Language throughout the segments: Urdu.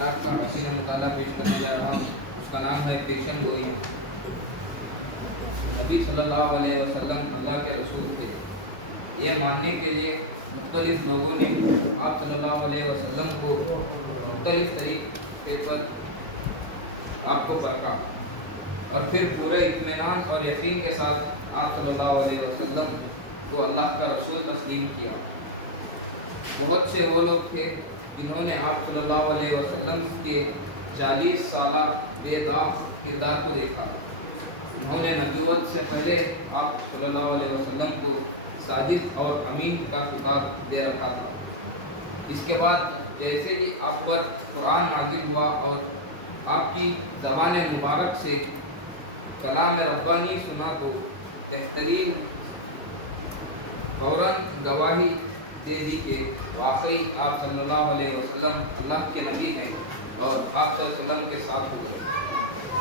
کائنات کا حسین مطالعہ پیش کرنے جا رہا ہوں، اس کا نام ہے پیشن گوئی۔ نبی صلی اللہ علیہ وسلم اللہ کے رسول تھے، یہ ماننے کے لیے مختلف لوگوں نے آپ صلی اللہ علیہ وسلم کو مختلف طریقے پر آپ کو پرکھا، اور پھر پورے اطمینان اور یقین کے ساتھ آپ صلی اللہ علیہ وسلم کو اللہ کا رسول تسلیم کیا۔ بہت سے وہ لوگ تھے جنہوں نے آپ صلی اللہ علیہ وسلم کے 40 سالہ بے داغ کردار کو دیکھا۔ انہوں نے نبوت سے پہلے آپ صلی اللہ علیہ وسلم کو صادق اور امین کا خطاب دے رکھا تھا۔ اس کے بعد جیسے ہی آپ پر قرآن نازل ہوا اور آپ کی زبان مبارک سے کلام ربانی سنا تو بہترین فوراً گواہی دے دی کہ واقعی آپ صلی اللہ علیہ وسلم اللہ کے نبی ہیں، اور آپ صلی اللہ علیہ وسلم کے ساتھ ہو گئے،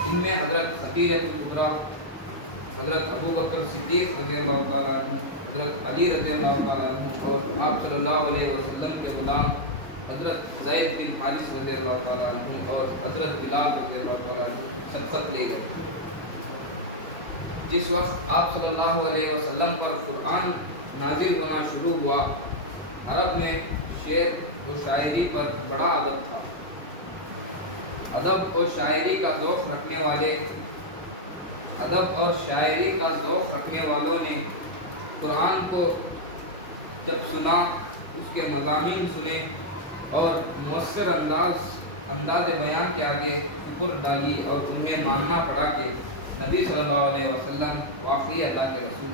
جن میں حضرت خدیجہ کبریٰ، حضرت ابو بکر صدیق رضی اللہ تعالیٰ عنہ، حضرت علی رضی اللہ تعالیٰ عنہ، اور آپ صلی اللہ علیہ وسلم کے غلام حضرت زید بن حارث رضی اللہ تعالیٰ عنہ اور حضرت بلال رضی اللہ تعالیٰ عنہ شفقت لے گئے۔ جس وقت آپ صلی اللہ علیہ وسلم پر قرآن نازل ہونا شروع ہوا، عرب میں شعر و شاعری پر بڑا ادب تھا۔ ادب اور شاعری کا ذوق رکھنے والوں نے قرآن کو جب سنا، اس کے مضامین سنے اور مؤثر انداز بیان کے آگے شکر ڈالی، اور انہیں ماننا پڑا کہ نبی صلی اللہ علیہ وسلم واقعی اللہ کے رسول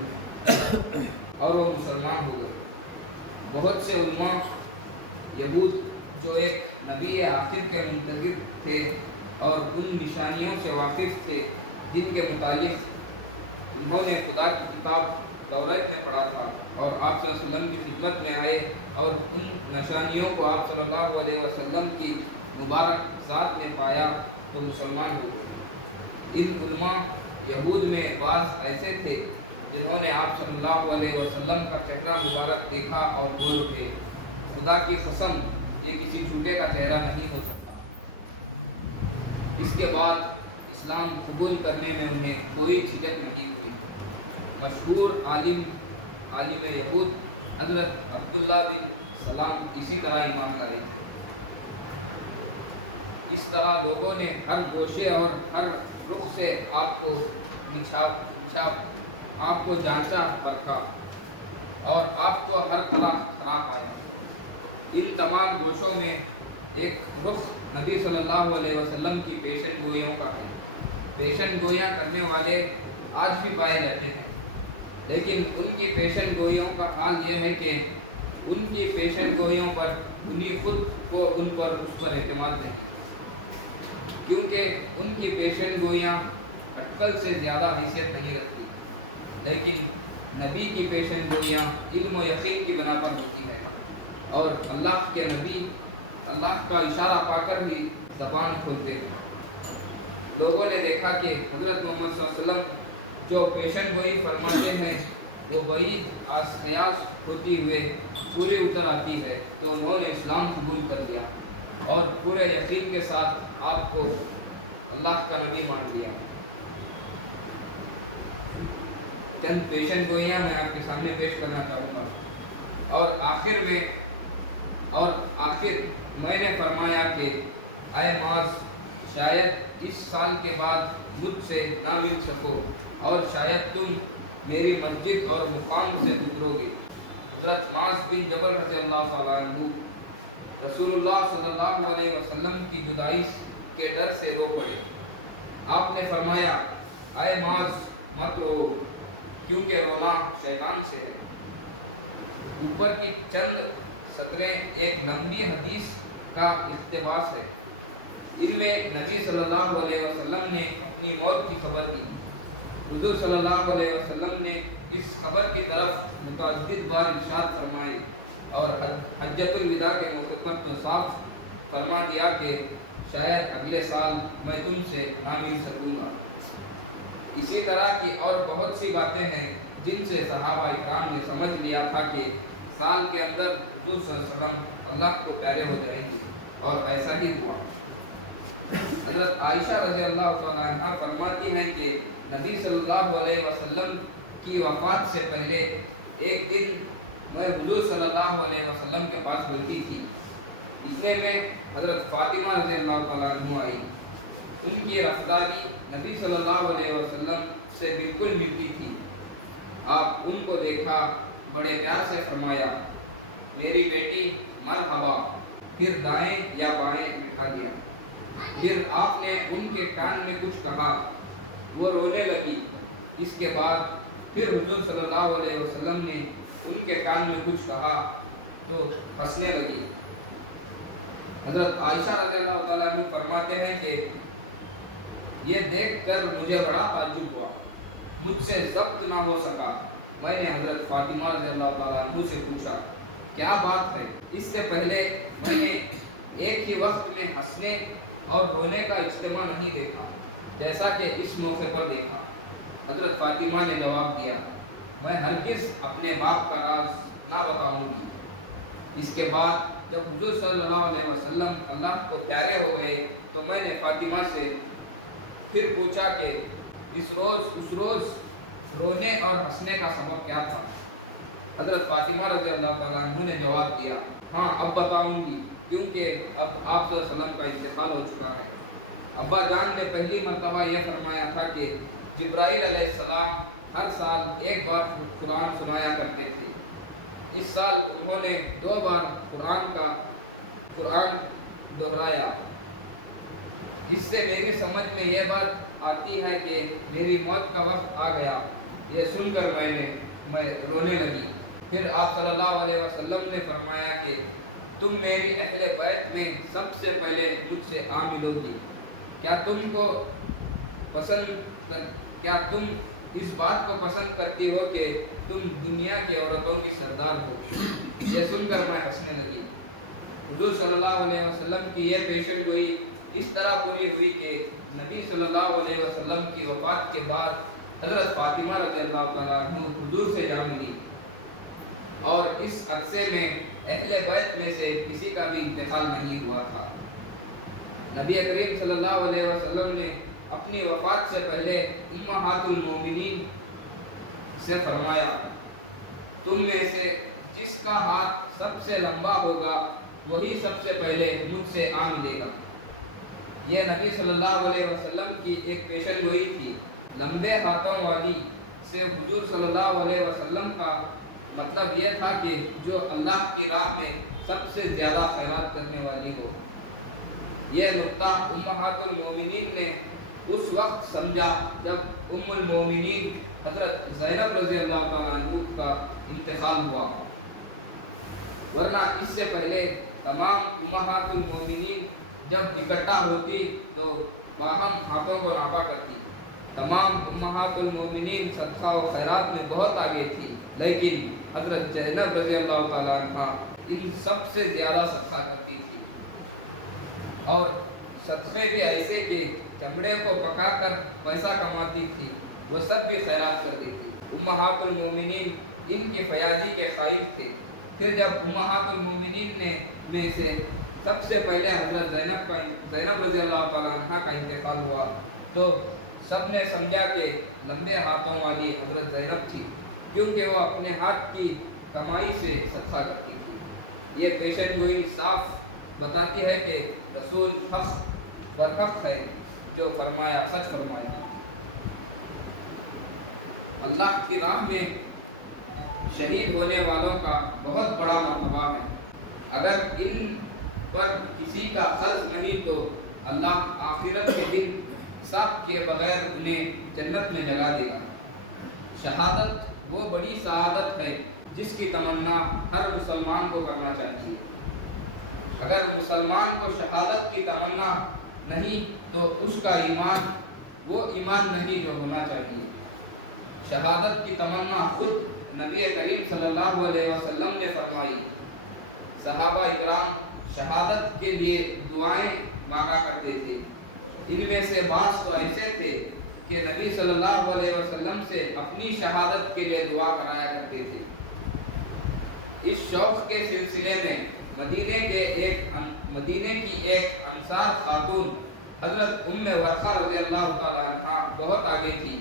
ہیں، اور وہ مسلمان ہو گئے۔ بہت سے علماء یہود جو ایک نبی آخر کے منتظر تھے اور ان نشانیوں سے واقف تھے جن کے متعلق انہوں نے خدا کی کتاب توریت میں پڑھا تھا، اور آپ صلی اللہ علیہ وسلم کی خدمت میں آئے اور ان نشانیوں کو آپ صلی اللہ علیہ وسلم کی مبارک ذات میں پایا تو مسلمان ہو گئے۔ ان علماء یہود میں بعض ایسے تھے جنہوں نے آپ صلی اللہ علیہ وسلم کا چہرہ مبارک دیکھا اور بول اٹھے، خدا کی قسم یہ کسی جھوٹے کا چہرہ نہیں ہو سکتا۔ اس کے بعد اسلام قبول کرنے میں انہیں کوئی جھجک نہیں ہوئی۔ مشہور عالم یہود حضرت عبداللہ بن سلام اسی طرح ایمان لائے۔ اس طرح لوگوں نے ہر گوشے اور ہر رخ سے آپ کو جانچا پرکھا، اور آپ کو ہر طرح خراق آیا۔ ان تمام گوشوں میں ایک رخ نبی صلی اللہ علیہ وسلم کی پیشن گوئیوں کا ہے۔ پیشن گوئیاں کرنے والے آج بھی پائے جاتے ہیں، لیکن ان کی پیشن گوئیوں کا حال یہ ہے کہ ان کی پیشن گوئیوں پر انہیں خود کو اس پر اعتماد نہیں، کیونکہ ان کی پیشن گوئیاں اٹکل سے زیادہ حیثیت نہیں رکھتی، لیکن نبی کی پیشن گوئیاں علم و یقین کی بنا پر ہوتی ہیں، اور اللہ کے نبی اللہ کا اشارہ پا کر ہی زبان کھولتے ہیں۔ لوگوں نے دیکھا کہ حضرت محمد صلی اللہ علیہ وسلم جو پیشن گوئی فرماتے ہیں وہ وعید آسیاس ہوتی ہوئے پوری اتر آتی ہے، تو انہوں نے اسلام قبول کر لیا اور پورے یقین کے ساتھ آپ کو اللہ کا نبی مان لیا۔ چند پیشن گوئیاں میں آپ کے سامنے پیش کرنا چاہوں گا، اور آخر میں نے فرمایا کہ اے معاذ، شاید اس سال کے بعد مجھ سے نہ مل سکو، اور شاید تم میری مسجد اور مقام سے گزرو گے۔ حضرت معاذ بن جبل رضی اللہ تعالیٰ عنہ رسول اللہ صلی اللہ علیہ وسلم کی جدائی کے ڈر سے رو پڑے۔ آپ نے فرمایا اے معاذ مت رو، کیونکہ رونا شیطان سے ہے۔ اوپر کی چند سطریں ایک لمبی حدیث کا اقتباس ہے۔ ان میں نبی صلی اللہ علیہ وسلم نے اپنی موت کی خبر دی۔ حضور صلی اللہ علیہ وسلم نے اس خبر کی طرف متعدد بار ارشاد فرمائے، اور حجۃ الوداع کے موقع میں صاف فرما دیا کہ شاید اگلے سال میں تم سے نہ مل سکوں گا۔ اسی طرح کی اور بہت سی باتیں ہیں جن سے صحابہ اکرام نے سمجھ لیا تھا کہ سال کے اندر حضور صلی اللہ علیہ وسلم اللہ کو پیارے ہو جائیں گے، اور ایسا ہی ہوا۔ حضرت عائشہ رضی اللہ تعالیٰ عنہ فرماتی ہیں کہ نبی صلی اللہ علیہ وسلم کی وفات سے پہلے ایک دن میں حضور صلی اللہ علیہ وسلم کے پاس بیٹھی تھی. اتنے میں حضرت فاطمہ رضی اللہ تعالیٰ عنہ آئی. ان کی رفتاری نبی صلی اللہ علیہ وسلم سے بالکل ملتی تھی. آپ ان کو دیکھا, بڑے پیار سے فرمایا, میری بیٹی مرحبا. پھر دائیں یا بائیں بٹھا دیا. پھر آپ نے ان کے کان میں کچھ کہا, وہ رونے لگی. اس کے بعد پھر حضور صلی اللہ علیہ وسلم نے ان کے کان میں کچھ کہا تو ہنسنے لگی. حضرت عائشہ رضی اللہ تعالیٰ عنہ فرماتے ہیں کہ یہ دیکھ کر مجھے بڑا تعجب ہوا, مجھ سے ضبط نہ ہو سکا. میں نے حضرت فاطمہ رضی اللہ تعالیٰ عنہ سے پوچھا, کیا بات ہے؟ اس سے پہلے میں نے ایک ہی وقت میں ہنسنے اور رونے کا اجتماع نہیں دیکھا جیسا کہ اس موقع پر دیکھا. حضرت فاطمہ نے جواب دیا, میں ہرگز اپنے باپ کا راز نہ بتاؤں گی. اس کے بعد جب حضور صلی اللہ علیہ وسلم اللہ کو پیارے ہو گئے تو میں نے فاطمہ سے پھر پوچھا کہ اس روز رونے اور ہنسنے کا سبب کیا تھا؟ حضرت فاطمہ رضی اللہ تعالیٰ عنہ نے جواب دیا, ہاں اب بتاؤں گی, کیونکہ اب آپ صلی اللہ علیہ وسلم کا انتقال ہو چکا ہے. ابا جان نے پہلی مرتبہ یہ فرمایا تھا کہ جبرائیل علیہ السلام ہر سال ایک بار قرآن سنایا کرتے تھے. اس سال انہوں نے 2 بار قرآن دہرایا, جس سے میری سمجھ میں یہ بات آتی ہے کہ میری موت کا وقت آ گیا. یہ سن کر میں رونے لگی. پھر آپ صلی اللہ علیہ وسلم نے فرمایا کہ تم میری اہل بیت میں سب سے پہلے مجھ سے آ ملو گی. کیا تم اس بات کو پسند کرتی ہو کہ تم دنیا کی عورتوں کی سردار ہو؟ یہ سن کر میں ہنسنے لگی. حضور صلی اللہ علیہ وسلم کی یہ پیشن گوئی اس طرح پوری ہوئی کہ نبی صلی اللہ علیہ وسلم کی وفات کے بعد حضرت فاطمہ رضی اللہ تعالیٰ عنہ حضور سے جا ملی, اور اس عرصے میں اہل بیت میں سے کسی کا بھی انتقال نہیں ہوا تھا. نبی کریم صلی اللہ علیہ وسلم نے اپنی وفات سے پہلے امہات المومنین سے فرمایا, تم میں سے جس کا ہاتھ سب سے لمبا ہوگا وہی سب سے پہلے مجھ سے آ ملے گا. یہ نبی صلی اللہ علیہ وسلم کی ایک پیشن گوئی تھی. لمبے ہاتھوں والی سے حضور صلی اللہ علیہ وسلم کا مطلب یہ تھا کہ جو اللہ کی راہ میں سب سے زیادہ خیرات کرنے والی ہو. یہ نقطہ امہات المومنین نے اس وقت سمجھا جب ام المومنین حضرت زینب رضی اللہ تعالیٰ عنہ کا انتقال ہوا, ورنہ اس سے پہلے تمام امہات المومنین جب اکٹھا ہوتی تو باہم ہاتھوں کو ناپا کرتی. تمام امہات المومنین صدقہ و خیرات میں بہت آگے تھی, لیکن حضرت زینب رضی اللہ تعالیٰ عنہ ان سب سے زیادہ صدقہ کرتی تھی, اور صدقے بھی ایسے کہ چمڑے کو پکا کر پیسہ کماتی تھی, وہ سب بھی خیرات کرتی تھی. امہات المومنین ان کی فیاضی کے خواہش تھے. پھر جب امہات المومنین میں سے سب سے پہلے حضرت زینب رضی اللہ تعالیٰ عنہ کا انتقال ہوا تو سب نے سمجھا کہ لمبے ہاتھوں والی حضرت زینب تھی, کیونکہ وہ اپنے ہاتھ کی کمائی سے صدقہ کرتی تھی. یہ پیشن گوئی صاف بتاتی ہے کہ رسول حق برحق ہے جو فرمایا سچ فرمایا. اللہ کی راہ میں شہید ہونے والوں کا بہت بڑا مرتبہ ہے. اگر ان پر کسی کا قرض نہیں تو اللہ آخرت کے دن حساب کے بغیر انہیں جنت میں جگا دے گا. شہادت وہ بڑی سعادت ہے جس کی تمنا ہر مسلمان کو کرنا چاہیے. اگر مسلمان کو شہادت کی تمنا نہیں تو اس کا ایمان وہ ایمان نہیں جو ہونا چاہیے. شہادت کی تمنا خود نبی کریم صلی اللہ علیہ وسلم نے فرمائی. صحابہ اکرام شہادت کے لیے دعائیں مانگا کرتے تھے. ان میں سے بعض تو ایسے تھے کہ نبی صلی اللہ علیہ وسلم سے اپنی شہادت کے لیے دعا کرایا کرتے تھے. اس شوق کے سلسلے میں مدینے کی ایک انصار خاتون حضرت ورقہ رضی اللہ تعالیٰ عنہ بہت آگے تھی۔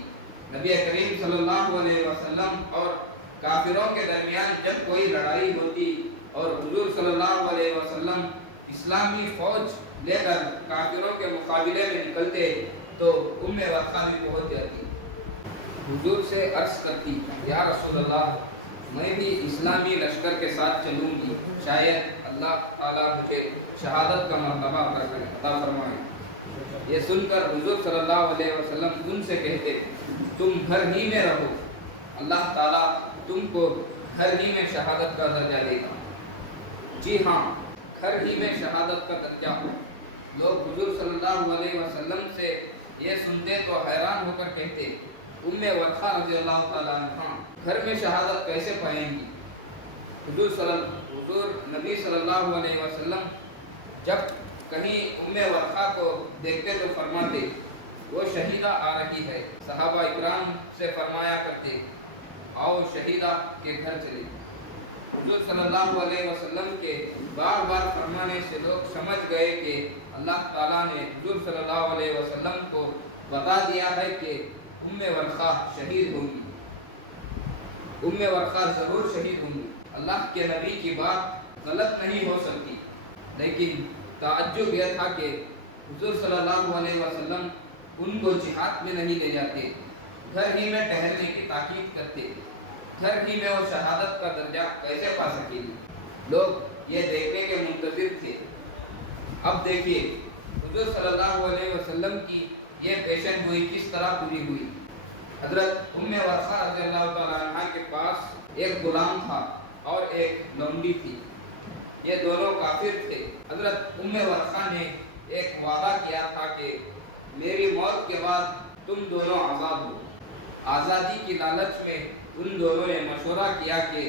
نبی کریم صلی اللہ علیہ وسلم اور کافروں کے درمیان جب کوئی لڑائی ہوتی اور حضور صلی اللہ علیہ وسلم اسلامی فوج لے کر کافروں کے مقابلے میں نکلتے تو ورقہ بھی پہنچ جاتی، حضور سے عرض کرتی یا رسول اللہ میں بھی اسلامی لشکر کے ساتھ چلوں گی، شاید اللہ تعالیٰ مجھے شہادت کا مرتبہ عطا فرمائے۔ یہ سن کر حضور صلی اللہ علیہ وسلم ان سے کہتے تم گھر ہی میں رہو، اللہ تعالیٰ تم کو گھر ہی میں شہادت کا درجہ دے گا۔ جی ہاں، گھر ہی میں شہادت کا درجہ۔ لوگ حضور صلی اللہ علیہ وسلم سے یہ سنتے تو حیران ہو کر کہتے ورقہ رضی اللہ تعالیٰ عنہ گھر میں شہادت کیسے پائیں گی؟ حضور نبی صلی اللہ علیہ وسلم جب کہیں ورقہ کو دیکھتے تو فرماتے وہ شہیدہ آ رہی ہے۔ صحابہ اکرام سے فرمایا کرتے آؤ شہیدہ کے گھر چلے۔ حضور صلی اللہ علیہ وسلم کے بار بار فرمانے سے لوگ سمجھ گئے کہ اللہ تعالیٰ نے حضور صلی اللہ علیہ وسلم کو بتا دیا ہے کہ ورقہ شہید ہوگی، ورقہ ضرور شہید ہوں گی۔ اللہ کے نبی کی بات غلط نہیں ہو سکتی، لیکن تعجب یہ تھا کہ حضور صلی اللہ علیہ وسلم ان کو جہاد میں نہیں لے جاتے، گھر ہی میں ٹہلنے کی تاکید کرتے، گھر ہی میں وہ شہادت کا درجہ کیسے پا سکیں گے؟ لوگ یہ دیکھنے کے منتظر تھے۔ اب دیکھیے حضور صلی اللہ علیہ وسلم کی یہ پیشن گوئی کس طرح پوری ہوئی۔ حضرت ورقہ رضی اللہ تعالیٰ عنہ کے پاس ایک غلام تھا اور ایک لونڈی تھی، یہ دونوں کافر تھے۔ حضرت ورقہ نے ایک وعدہ کیا تھا کہ میری موت کے بعد تم دونوں آزاد ہو۔ آزادی کی لالچ میں ان دونوں نے مشورہ کیا کہ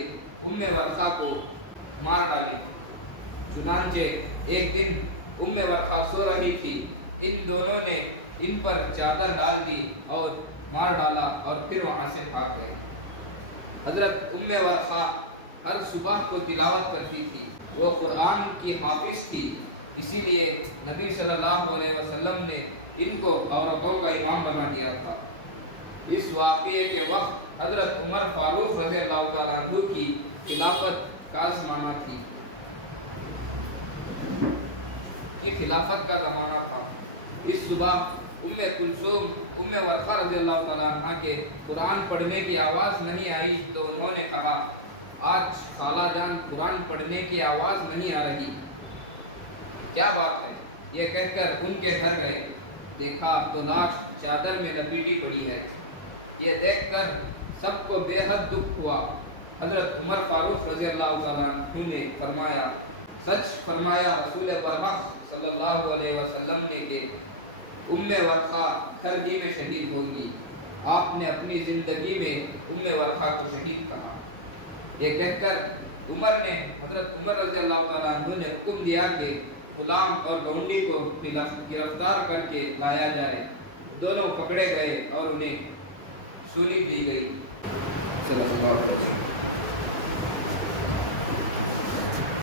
ورقہ کو مار ڈالیں۔ چنانچہ ایک دن ورقہ سو رہی تھی، ان دونوں نے ان پر چادر ڈال دی اور مار ڈالا اور پھر وہاں سے بھاگ گئے۔ حضرت ورقہ ہر صبح کو تلاوت کرتی تھی، وہ قرآن کی حافظ تھی، اسی لیے نبی صلی اللہ علیہ وسلم نے ان کو عورتوں کا امام بنا دیا تھا۔ اس واقعے کے وقت حضرت عمر فاروق رضی اللہ تعالیٰ عنہ کی خلافت کا زمانہ تھی، خلافت کا زمانہ تھا۔ اس صبح کلثوم ورقہ رضی اللہ تعالیٰ عنہ کے قرآن پڑھنے کی آواز نہیں آئی تو انہوں نے کہا آج خالہ جان قرآن پڑھنے کی آواز نہیں آ رہی، کیا بات ہے؟ یہ کہہ کر ان کے گھر گئے، دیکھا تو لاش چادر میں لپیٹی پڑی ہے۔ یہ دیکھ کر سب کو بے حد دکھ ہوا۔ حضرت عمر فاروق رضی اللہ تعالیٰ عنہ نے فرمایا سچ فرمایا رسول برحق صلی اللہ علیہ وسلم نے کہ ورقہ گھر ہی میں شہید ہوگی۔ آپ نے اپنی زندگی میں ورقہ کو شہید کہا۔ یہ کہہ کر حضرت عمر رضی اللہ تعالیٰ عنہ نے حکم دیا کہ غلام اور لونڈی کو گرفتار کر کے لایا جائے۔ دونوں پکڑے گئے اور انہیں سولی دی گئی۔ صلی اللہ علیہ وسلم۔